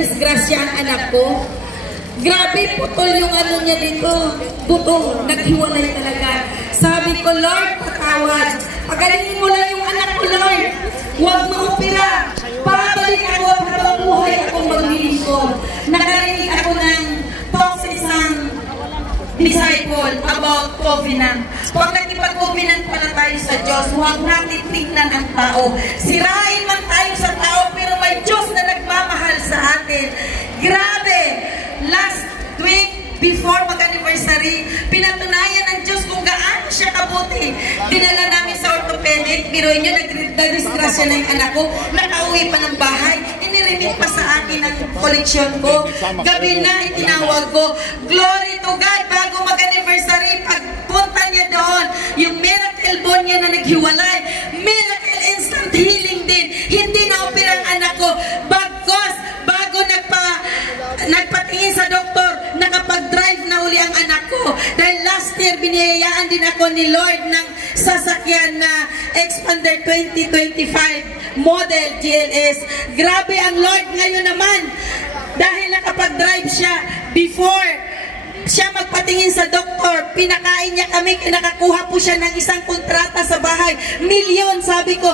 nadisgrasya ang anak ko. Grabe, putol yung ano niya dito. Buto, naghiwalay talaga. Sabi ko, Lord, patawad. Pagalingin mo lang yung anak ko, Lord. Huwag maupira. Pabalik ako habang buhay akong maglilingkod. Nakarinig ako ng talk sa isang disciple about covenant. Pag nakipag-covenant pala tayo sa Diyos, huwag natin tingnan ang tao. Sirain man tayo sa tao, pero may Diyos na nagmamahal sa atin. Grabe! Last week, before mag-anniversary, pinatunayan ng Diyos kung gaano siya kabuti. Dinala namin sa orthopedic, pero inyo, nagdisgrasya na yung anak ko, nakauwi pa ng bahay, iniremit pa sa akin ang koleksyon ko. Gabi na, itinawag ko, glory to God, bago mag-anniversary, pagpunta niya doon, yung miracle bone niya na naghiwalay, miracle instant healing din, hindi na opera ang anak ko, bagkos, bago nagpatingin sa doktor, nakapag-drive na uli ang anak ko. Dahil last year, biniyayaan din ako ni Lord ng sasakyan na Expander 2025 model GLS. Grabe ang Lord ngayon naman. Dahil nakapag-drive siya before siya magpatingin sa doktor, pinakain niya kami, nakakuha po siya ng isang kontrata sa bahay. Milyon, sabi ko,